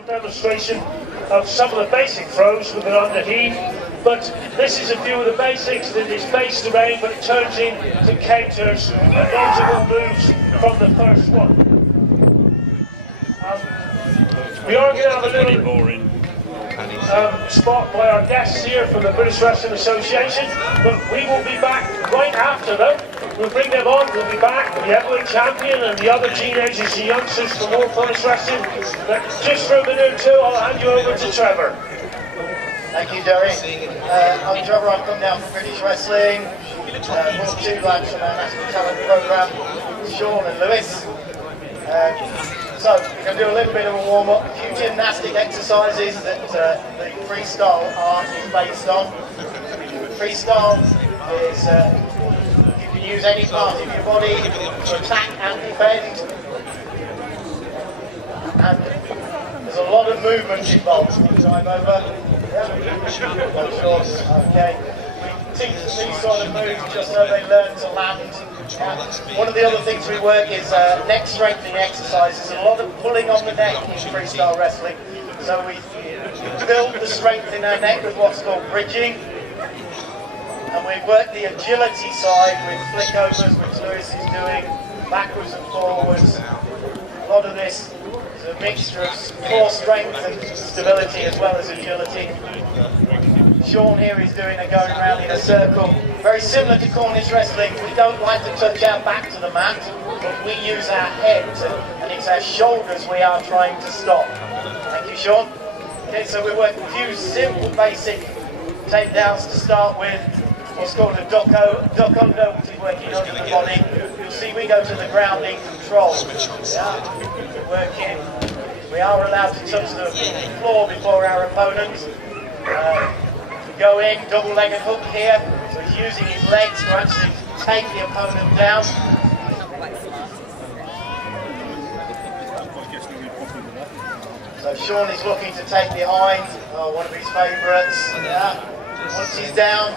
Demonstration of some of the basic throws with an underheave, but this is a few of the basics that is based around, but it turns into counters and multiple moves from the first one. We are going to have a little spot by our guests here from the British Wrestling Association, but we will be back right after them. We'll bring them on, we'll be back with the heavyweight champion and the other teenagers and youngsters for more Cornish wrestling. But just for a minute or two, I'll hand you over to Trevor. Thank you, Derry. I'm Trevor, I've come down from British Wrestling. Brought two lads from our National Talent Programme, Sean and Lewis. So we're going to do a little bit of a warm-up, a few gymnastic exercises that the freestyle art is based on. Freestyle is you can use any part of your body to attack and defend. And there's a lot of movement involved. Time over. Yeah. Okay. We teach these sort of moves just so they learn to land. One of the other things we work is neck strengthening exercises. A lot of pulling on the neck in freestyle wrestling. So we build the strength in our neck with what's called bridging. And we work the agility side with flick-overs, which Lewis is doing, backwards and forwards. A lot of this is a mixture of core strength and stability as well as agility. Sean here is doing a going around in a circle. Very similar to Cornish wrestling. We don't like to touch our back to the mat, but we use our heads, and it's our shoulders we are trying to stop. Thank you, Sean. Okay, so we work a few simple basic takedowns to start with. What's called a duck under, which is working under the body. You'll see we go to the ground in control. Yeah, we're working. We are allowed to touch the floor before our opponents. We go in, double-legged hook here. So he's using his legs to actually take the opponent down. So Sean is looking to take behind, one of his favourites. Yeah. Once he's down,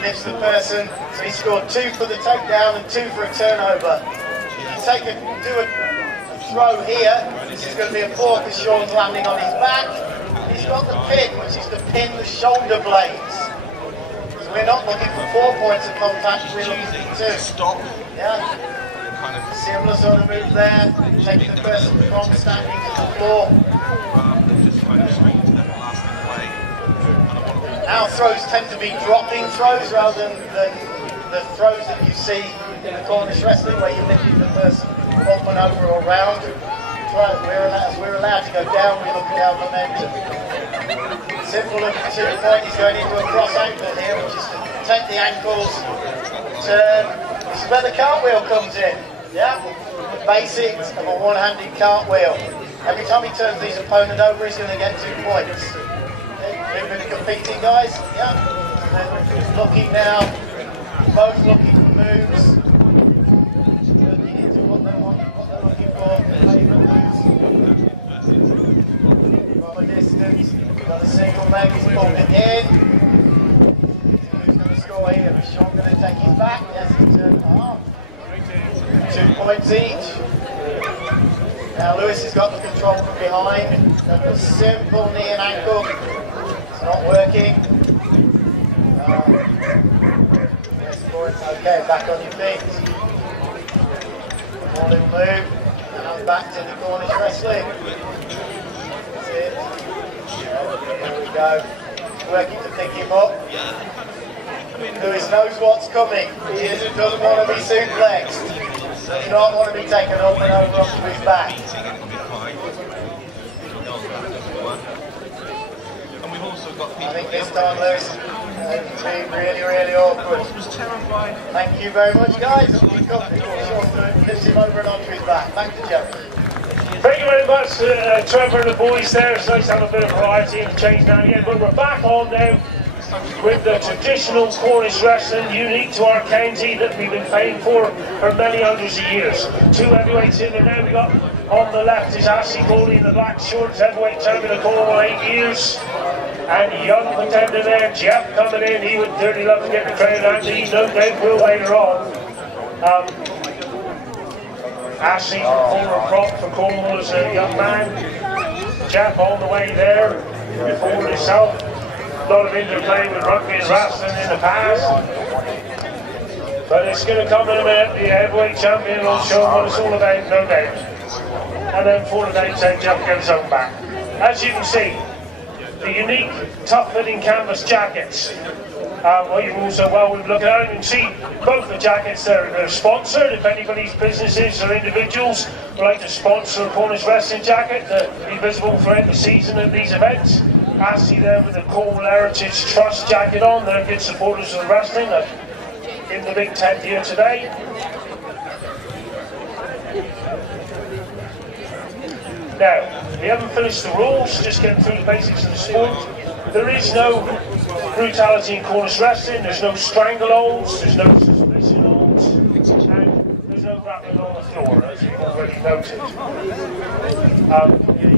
lifts the person. So he scored 2 for the takedown and 2 for a turnover. If you do a throw here, this is going to be a 4 because Sean's landing on his back. He's got the pin, which is to pin the shoulder blades. So we're not looking for 4 points of contact, we're looking for 2. Stop. Yeah. Similar sort of move there, taking the person from standing to the floor. Our throws tend to be dropping throws rather than the throws that you see in the Cornish wrestling where you're lifting the person up and over or round. We're allowed to go down, we're looking down momentum. Simple to the point, he's going into a cross ankle here, which is to take the ankles, turn. This is where the cartwheel comes in. Yeah? The basics of a one-handed cartwheel. Every time he turns his opponent over, he's going to get 2 points. A little bit of competing, guys. Yeah. And looking now, both looking for moves. Looking into what they're looking for. From a distance. Got a single leg, he's pulled it in. Who's going to score here? Is Sean going to take his back? Yes, he's turned arm. 2 points each. Now Lewis has got the control from behind. A simple knee and ankle. It's not working. Okay, back on your feet. One little move. Now back to the Cornish wrestling. That's it. Here we go. Working to pick him up. Lewis knows what's coming. He doesn't want to be suplexed. He does not want to be taken up and over onto his back. I think this time, Lewis, it's been really, really awkward. Thank you very much, guys. We've got to lift him over and onto his back. Back to Jeff. Thank you very much, Trevor and the boys there. It's nice to have a bit of variety and change now again. But we're back on now with the traditional Cornish wrestling unique to our county that we've been paying for many hundreds of years. 2 heavyweights in there now. We got on the left is Ashley Bowley in the black shorts, heavyweight champion of Cornwall 8 years. And young contender there, Jeff coming in. He would dearly love to get the crowd out. He no doubt will later on. Ashley, former prop for Cornwall as a young man. chap on the way there before himself. A lot of interplay with rugby and wrestling in the past. But it's going to come in a minute. The heavyweight champion will show what it's all about, no doubt. And then for the night's out, Jeff gets his own back. As you can see, the unique tough-fitting canvas jackets. Well, you've also, we've looked at it, you can see both the jackets, they're sponsored. If anybody's businesses or individuals would like to sponsor a Cornish wrestling jacket to be visible throughout the season at these events, I see them with the Cornwall Heritage Trust jacket on. They're good supporters of the wrestling in the big tent here today. Now, we haven't finished the rules, just getting through the basics of the sport. There is no brutality in Cornish wrestling, there's no strangleholds, there's no suspicion holds, and there's no grappling on the floor, as you've already noted.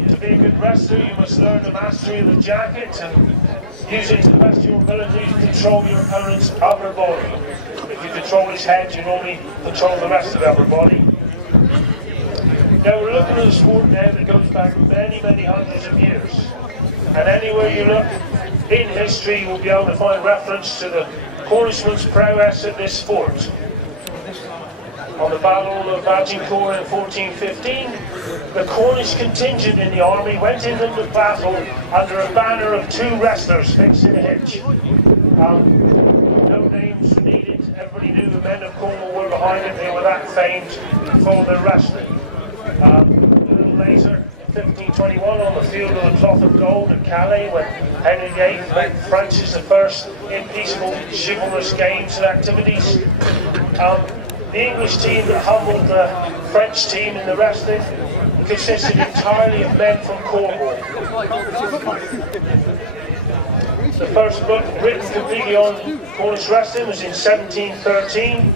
To be a good wrestler, you must learn the mastery of the jacket and use it to the best of your ability to control your opponent's upper body. If you control his head, you normally control the rest of the upper body. Now we're looking at a sport now that goes back many, many hundreds of years. And anywhere you look in history, you'll be able to find reference to the Cornishman's prowess at this sport. On the Battle of Agincourt in 1415, the Cornish contingent in the army went into the battle under a banner of two wrestlers fixed in a hitch. No names needed, everybody knew the men of Cornwall were behind it, they were that famed for their wrestling. A little later, 1521, on the field of the Cloth of Gold at Calais, when Henry VIII met Francis I in peaceful, chivalrous games and activities. The English team that humbled the French team in the wrestling consisted entirely of men from Cornwall. The first book written completely on Cornish wrestling was in 1713,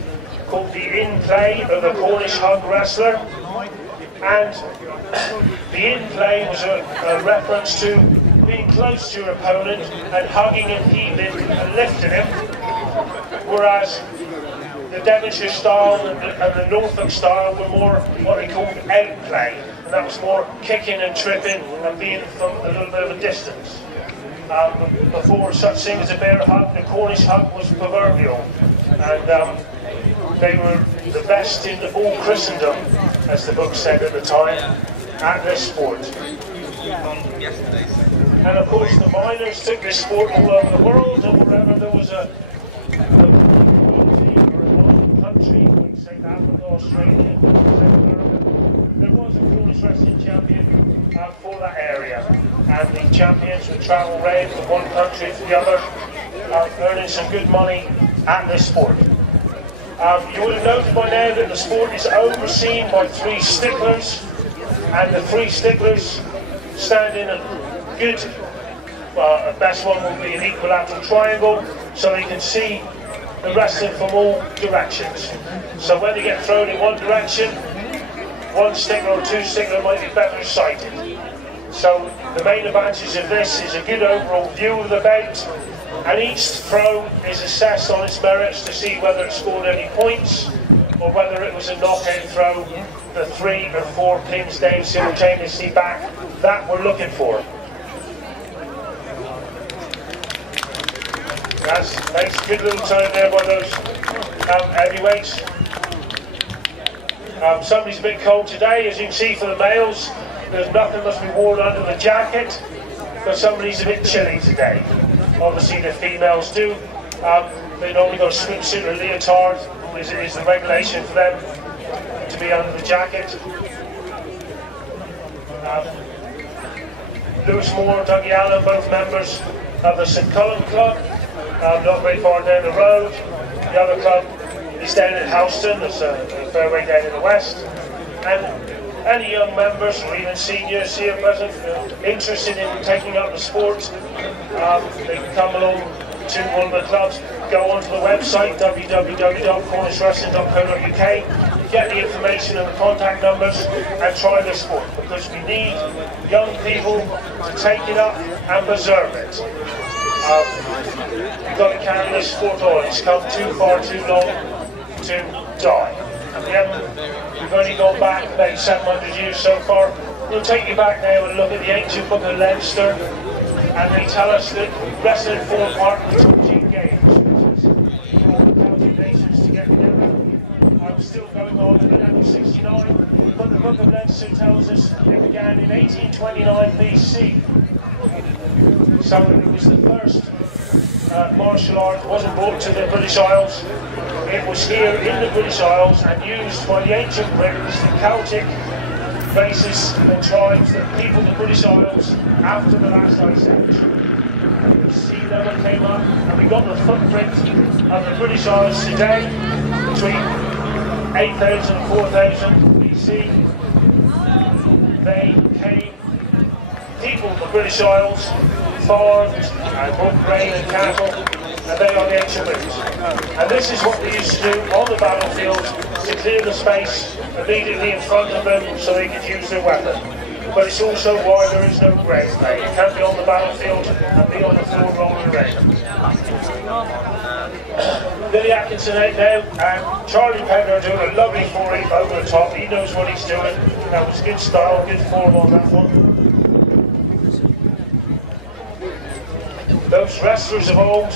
called The In-Play of the Cornish Hug Wrestler. And the in-play was a reference to being close to your opponent and hugging and heaving and lifting him, whereas the Devonshire style and the Norfolk style were more what they called outplay, and that was more kicking and tripping and being from a little bit of a distance. Before such thing as a bear hug, the Cornish hug was proverbial, and they were the best in all Christendom, as the book said at the time, at this sport. And of course the miners took this sport all over the world, and wherever there was a community or a modern country, like South Africa, Australia, South America, there was a Cornish wrestling champion for that area. And the champions would travel around from one country to the other, earning some good money at this sport. You would have noted by now that the sport is overseen by three sticklers, and the three sticklers stand in a good, the best one will be an equilateral triangle, so they can see the wrestling from all directions. So when they get thrown in one direction, one stickler or two stickler might be better sighted. So the main advantage of this is a good overall view of the bout, and each throw is assessed on its merits to see whether it scored any points or whether it was a knockout throw, the 3 or 4 pins down simultaneously back that we're looking for. That's a good little time there by those heavyweights. Somebody's a bit cold today, as you can see for the males. There's nothing must be worn under the jacket, but somebody's a bit chilly today. Obviously the females do. They normally got a swimsuit or a leotard, is the regulation for them to be under the jacket. Lewis Moore, Dougie Allen, both members of the St Cullen Club, not very far down the road. The other club is down in Houston, it's a fair way down in the west. And any young members or even seniors here present interested in taking up the sport, they can come along to one of the clubs, go onto the website www.cornishwrestling.co.uk, get the information and the contact numbers and try this sport, because we need young people to take it up and preserve it. We've got to carry this sport on. It's come too far too long to die. We've only gone back about 700 years so far, we'll take you back now and look at the ancient book of Leinster, and they tell us that wrestling formed part of the County Games, which is for all the county nations to get together. Still going on in 1169, but the book of Leinster tells us it began in 1829 BC. So it was the first martial art that wasn't brought to the British Isles. It was here in the British Isles and used by the ancient Britons, the Celtic races and tribes that peopled the British Isles after the last ice age. The sea level came up and we got the footprint of the British Isles today between 8,000 and 4,000 BC. They came, peopled the British Isles, farmed and brought grain and cattle, and they are the ancient Britons. And this is what they used to do on the battlefield to clear the space immediately in front of them so they could use their weapon. But it's also why there is no grain. You can't be on the battlefield and be on the floor rolling around. Billy Atkinson out now, and Charlie Penn are doing a lovely 4-8 over the top. He knows what he's doing. That was good style, good form on that one. Those wrestlers of old,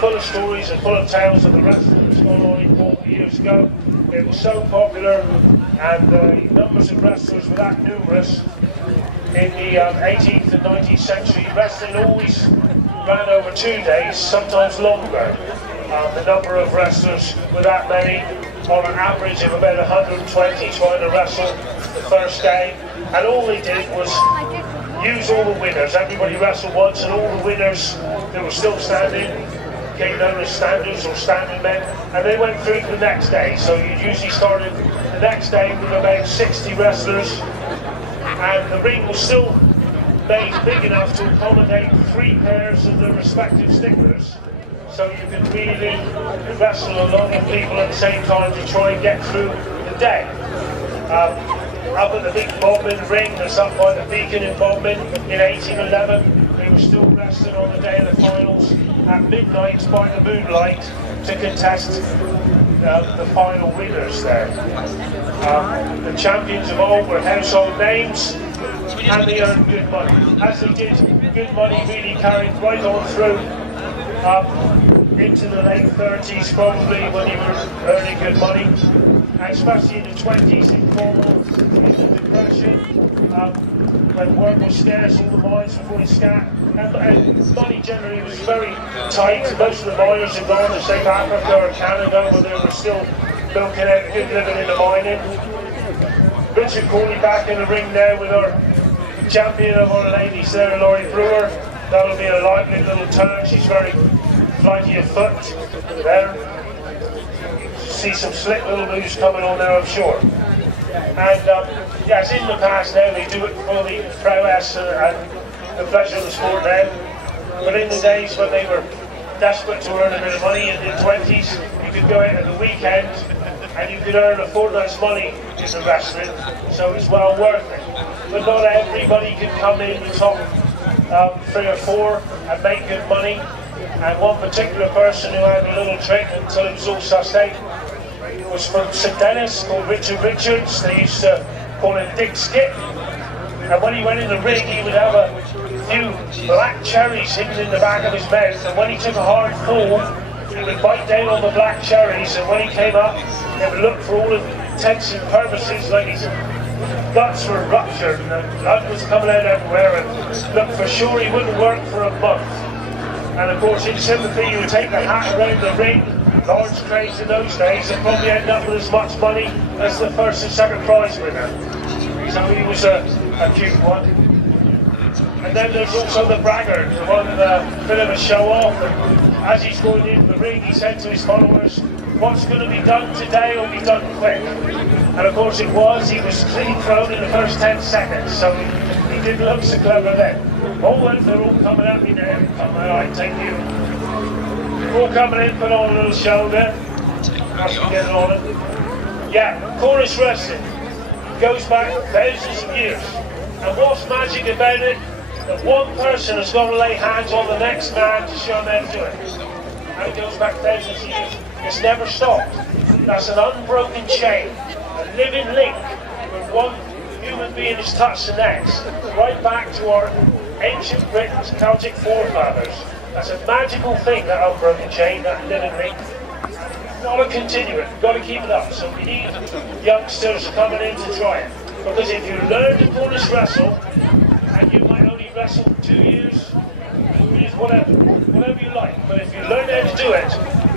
full of stories and full of tales of the wrestling that's gone on in Cornwall years ago. It was so popular, and the numbers of wrestlers were that numerous. In the 18th and 19th century, wrestling always ran over 2 days, sometimes longer. The number of wrestlers were that many, on an average of about 120 trying to wrestle the first day, and all they did was use all the winners. Everybody wrestled once, and all the winners that were still standing became known as standers or standing men, and they went through to the next day. So you usually started the next day with about 60 wrestlers, and the ring was still made big enough to accommodate 3 pairs of the respective sticklers. So you could really wrestle a lot of people at the same time to try and get through the day. Up at the big Bodmin ring that's up by the beacon in Bodmin in 1811, they were still wrestling on the day of the finals at midnight by the moonlight to contest the final winners there. The champions of old were household names, and they earned good money. As they did, good money really carried right on through into the late 30s, probably, when you were earning good money, and especially in the 20s in Cornwall, in the Depression, when work was scarce, all the mines were fully scat, and money generally was very tight. Most of the miners had gone to South Africa or Canada, where they were still milking out a good living in the mining. Richard Corley back in the ring now with our champion of our ladies there, Laurie Brewer. That'll be a lively little turn. She's very flighty of foot there. See some slick little moves coming on there, I'm sure. And yes, in the past now they do it for the prowess and the pleasure of the sport now. But in the days when they were desperate to earn a bit of money in the 20s, you could go out at the weekend and you could earn a fortnight's money in the wrestling, so it's well worth it. But not everybody could come in the top 3 or 4 and make good money. And one particular person who had a little trick until it was all sussed out was from St Dennis, called Richard Richards. They used to call him Dick Skip. And when he went in the ring, he would have a few black cherries hidden in the back of his mouth, and when he took a hard fall, he would bite down on the black cherries, and when he came up, it would look for all intents and purposes like his guts were ruptured and the blood was coming out everywhere, and looked for sure he wouldn't work for a month. And of course, in sympathy, you would take the hat around the ring. Large crowds in those days and probably end up with as much money as the first and second prize winner. So he was a cute one. And then there's also the braggart, the one with a bit of a show off. And as he's going into the ring, he said to his followers, "What's going to be done today will be done quick." And of course it was. He was clean thrown in the first 10 seconds, so he didn't look so clever then. Oh, well, they're all coming at me now. Come on, I take you. All coming in, put on a little show there. Must be getting on it. Yeah, Cornish wrestling goes back thousands of years. And what's magic about it? That one person has got to lay hands on the next man to show them how to do it. And it goes back thousands of years. It's never stopped. That's an unbroken chain, a living link with one human beings touch the necks, right back to our ancient Britain's Celtic forefathers. That's a magical thing, that unbroken chain, that living link. You've got to continue it, you've got to keep it up. So we need youngsters coming in to try it. Because if you learn to Cornish wrestle, and you might only wrestle 2 years, 3 years, whatever you like, but if you learn how to do it,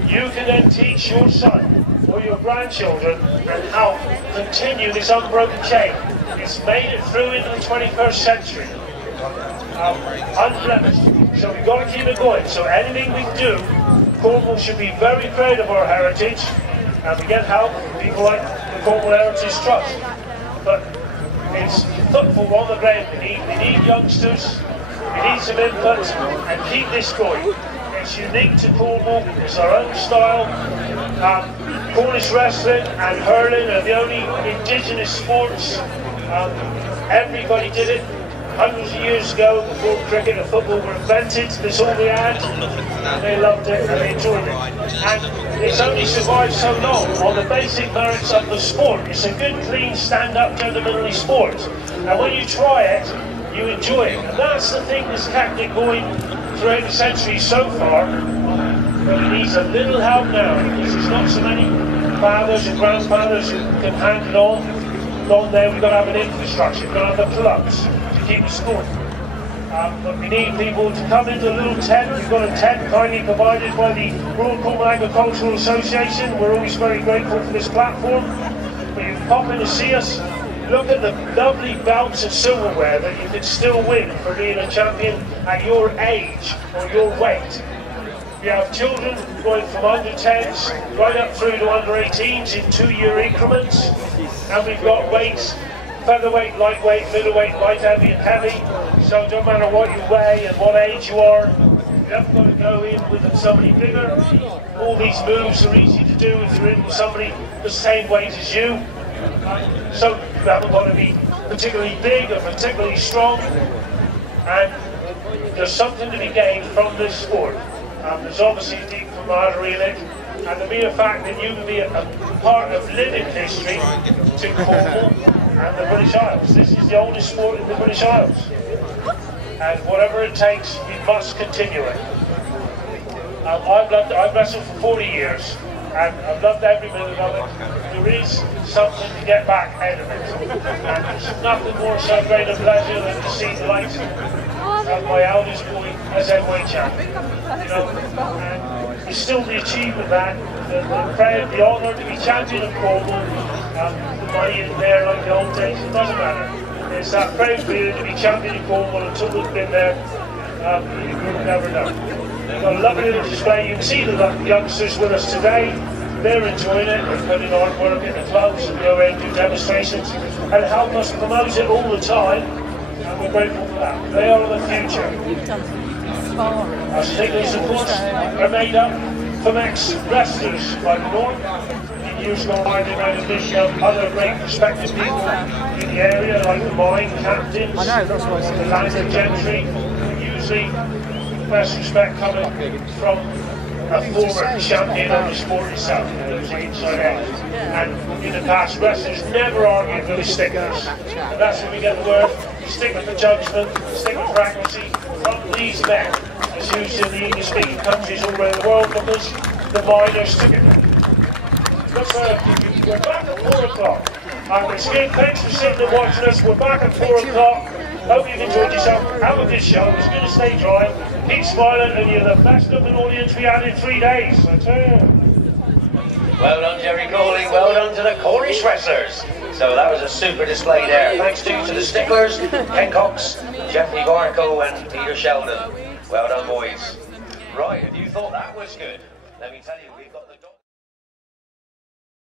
you can then teach your son or your grandchildren and how to continue this unbroken chain. It's made it through into the 21st century, unblemished. So we've got to keep it going. So anything we do, Cornwall should be very proud of our heritage, and we get help from people like the Cornwall Heritage Trust. But it's football on the ground. We need youngsters, we need some input, and keep this going. It's unique to Cornwall, it's our own style. Cornish wrestling and hurling are the only indigenous sports. Everybody did it hundreds of years ago, before cricket and football were invented. That's all they had, and they loved it and they enjoyed it. And it's only survived so long on the basic merits of the sport. It's a good, clean, stand-up, gentlemanly sport. And when you try it, you enjoy it. And that's the thing that's kept it going throughout the centuries so far. But it needs a little help now, because there's not so many fathers and grandfathers who can hand it on. On there, we've got to have an infrastructure, we've got to have the clubs to keep us going. But we need people to come into a little tent. We've got a tent kindly provided by the Royal Cornwall Agricultural Association. We're always very grateful for this platform. But you can pop in to see us. Look at the lovely belts and silverware that you can still win for being a champion at your age or your weight. We have children going from under 10s right up through to under 18s in 2-year increments. And we've got weights, featherweight, lightweight, middleweight, light heavy and heavy. So it don't matter what you weigh and what age you are, you haven't got to go in with somebody bigger. All these moves are easy to do if you're in with somebody the same weight as you. So you haven't got to be particularly big or particularly strong. And there's something to be gained from this sport. There's obviously deep camaraderie in it, and the mere fact that you can be a part of living history to Cornwall and the British Isles. This is the oldest sport in the British Isles, and whatever it takes, we must continue it. I've wrestled for 40 years, and I've loved every minute of it. There is something to get back out of it, and there's nothing more so great a pleasure than to see the likes of my eldest boy as heavyweight champion. You know, and it's still the achievement that the honour to be champion of Cornwall. The money isn't there like the old days. It doesn't matter. It's that proud feeling to be champion of Cornwall. Until we've been there, you'll never know. We've got a lovely little display. You can see the youngsters with us today. They're enjoying it. They're putting artwork in the clubs and go around and do demonstrations and help us promote it all the time. And we're grateful for that. They are the future. Our stickers, of course, are made up from ex-wrestlers like Norm. In years gone by, they might have been other great respected people in the area, like the mine captains, the landed gentry. Usually, best respect coming from a former champion of the sport itself, who's inside out. And in the past, wrestlers never argued with the stickers. And that's where we get the word sticker for judgment, sticker for accuracy from these men. It's used in the English-speaking countries all around the world because the miners took it. We're back at 4 o'clock. It's good. Thanks for sitting and watching us. We're back at 4 o'clock. Hope you've enjoyed yourself. Have a good show. It's going to stay dry. Keep smiling, and you're the best looking audience we had in 3 days. I tell you. Well done, Jerry Cawley. Well done to the Cornish wrestlers. So that was a super display there. Thanks to the sticklers, Ken Cox, Jeffrey Garco and Peter Sheldon. Well done, boys. Right, if you thought that was good, let me tell you, we've got the